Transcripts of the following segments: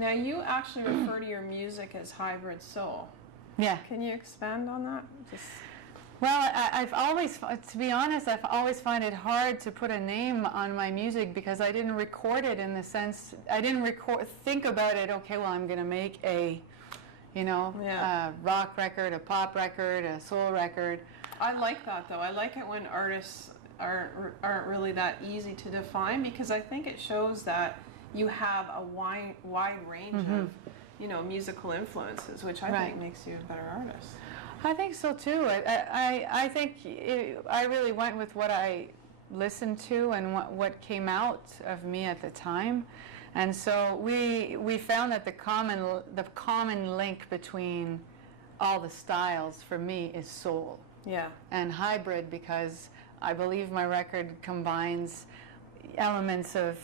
Now you actually refer to your music as hybrid soul. Yeah. Can you expand on that? Well, I've always, to be honest, I've always find it hard to put a name on my music because I didn't record it in the sense, I didn't think about it, okay, well, I'm going to make a, a rock record, a pop record, a soul record. I like that, though. I like it when artists aren't really that easy to define, because I think it shows that you have a wide range of, musical influences, which I think makes you a better artist. I think so too. I think I really went with what I listened to and what came out of me at the time, and so we found that the common link between all the styles for me is soul. Yeah. And hybrid, because I believe my record combines elements of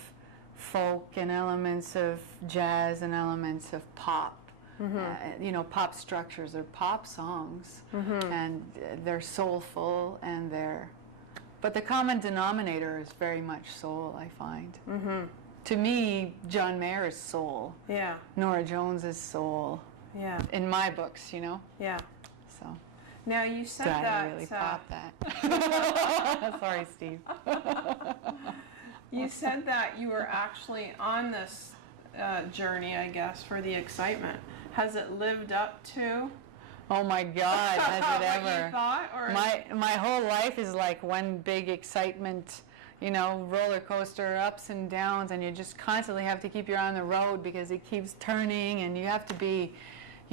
folk and elements of jazz and elements of pop. Pop structures are pop songs, and they're soulful, but the common denominator is very much soul, I find. To me, John Mayer is soul. Yeah. Norah Jones is soul. Yeah. In my books, Yeah. So. Now you said that. I really popped that. Sorry, Steve. You said that you were actually on this journey, I guess, for the excitement. Has it lived up to? Oh my God, has it ever? What you thought, or? My whole life is like one big excitement, roller coaster, ups and downs, and you just constantly have to keep your eye on the road because it keeps turning, and you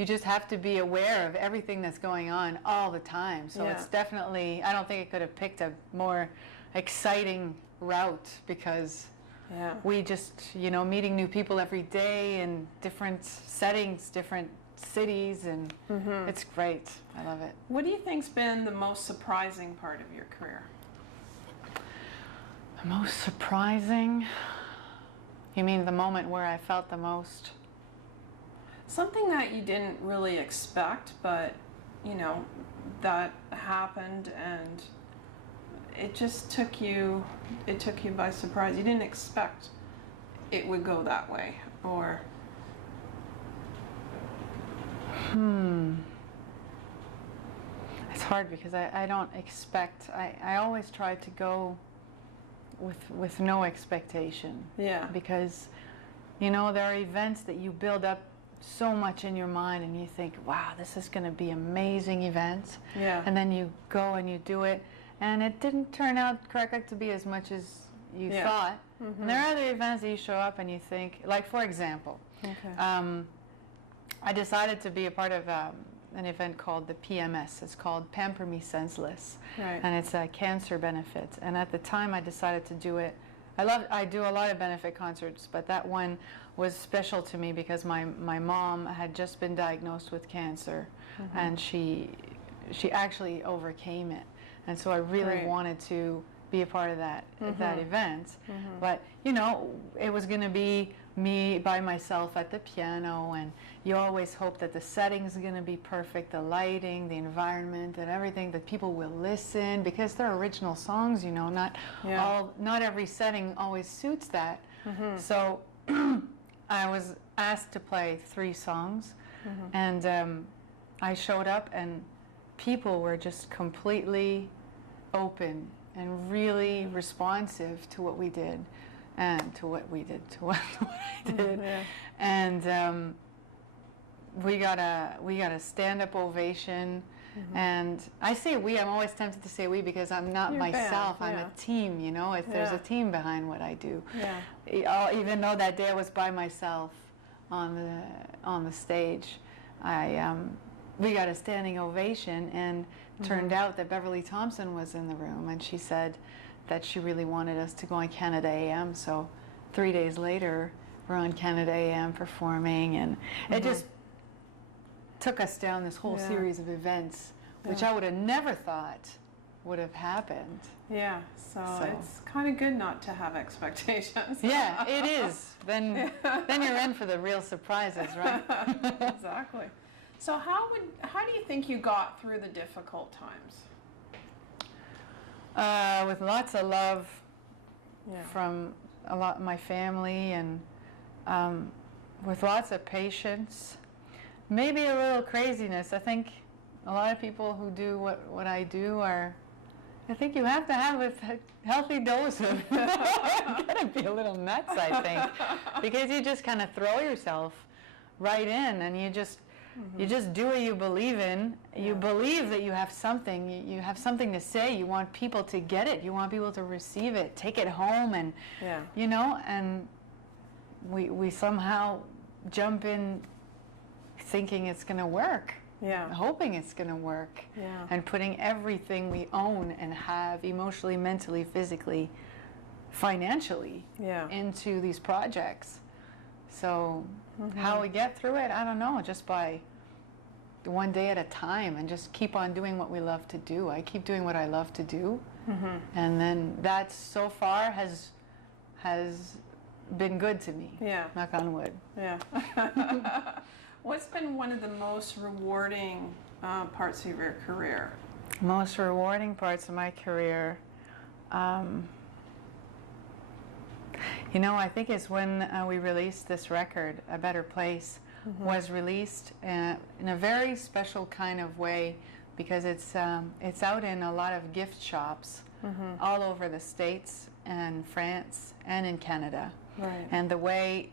just have to be aware of everything that's going on all the time. So it's definitely, I don't think it could have picked a more exciting route, because we just, meeting new people every day in different settings, different cities, and it's great. I love it. What do you think's been the most surprising part of your career? The most surprising? You mean the moment where I felt the most? Something that you didn't really expect, but, that happened, and it just took you by surprise. You didn't expect it would go that way, or? It's hard because I don't expect, I always try to go with no expectation. Yeah. Because, there are events that you build up so much in your mind and you think, wow, this is going to be amazing event. Yeah. And then you go and you do it, and it didn't turn out correctly to be as much as you thought. And there are other events that you show up and you think, like, for example, I decided to be a part of an event called the PMS. It's called Pamper Me Senseless. Right. And it's a cancer benefit. And at the time I decided to do it. I do a lot of benefit concerts, but that one was special to me because my mom had just been diagnosed with cancer, and she actually overcame it. And so I really wanted to be a part of that event. But it was going to be me by myself at the piano, and you always hope that the setting's going to be perfect, the lighting, the environment, and everything, that people will listen, because they're original songs. Not every setting always suits that. So I was asked to play 3 songs, and I showed up, and people were just completely open and really responsive to what we did, and to what I did. And we got a stand-up ovation. And I say we, I'm always tempted to say we because I'm not myself. I'm a team, there's a team behind what I do. Even though that day I was by myself on the stage, we got a standing ovation, and turned out that Beverly Thompson was in the room, and she said that she really wanted us to go on Canada AM. So 3 days later, we're on Canada AM performing, and it just took us down this whole series of events, which I would have never thought would have happened. Yeah, so it's kind of good not to have expectations. Yeah, it is. Then you're in for the real surprises, right? Exactly. So how do you think you got through the difficult times? With lots of love from my family, and with lots of patience, maybe a little craziness. I think a lot of people who do what I do are, I think you have to have a healthy dose of gotta be a little nuts, I think, because you just kind of throw yourself right in, and you just do what you believe in. You believe that you have something. You have something to say. You want people to get it. You want people to receive it, take it home, and you know. And we somehow jump in thinking it's going to work. Hoping it's going to work. And putting everything we own and have emotionally, mentally, physically, financially into these projects. So how we get through it, I don't know, just by one day at a time, and just keep on doing what we love to do. I keep doing what I love to do, and then that so far has been good to me. Knock on wood. What's been one of the most rewarding parts of your career? Most rewarding parts of my career, you know, I think it's when we released this record, A Better Place, was released in a very special kind of way, because it's out in a lot of gift shops all over the States and France and in Canada. And the way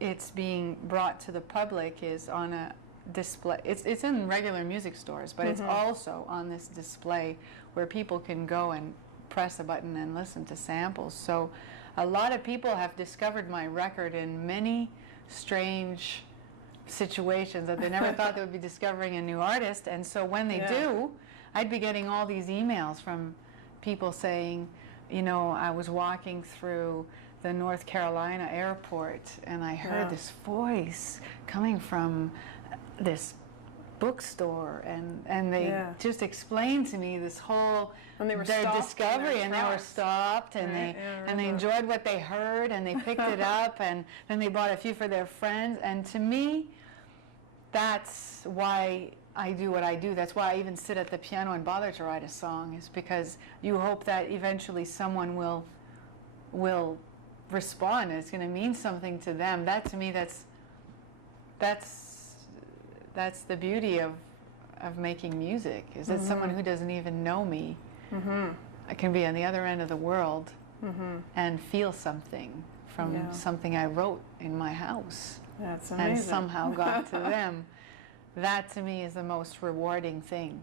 it's being brought to the public is on a display. It's in regular music stores, but it's also on this display where people can go and press a button and listen to samples. So a lot of people have discovered my record in many strange situations that they never thought they would be discovering a new artist. And so when they do, I'd be getting all these emails from people saying, you know, I was walking through the North Carolina airport and I heard this voice coming from this bookstore, and they just explained to me this whole their discovery, and they were stopped, and they enjoyed what they heard, and they picked it up, and then they bought a few for their friends. And to me, that's why I do what I do. That's why I even sit at the piano and bother to write a song, is because you hope that eventually someone will respond, and it's going to mean something to them. That, to me, that's the beauty of making music, is that someone who doesn't even know me can be on the other end of the world and feel something from something I wrote in my house. That's amazing. And somehow got to them. That, to me, is the most rewarding thing.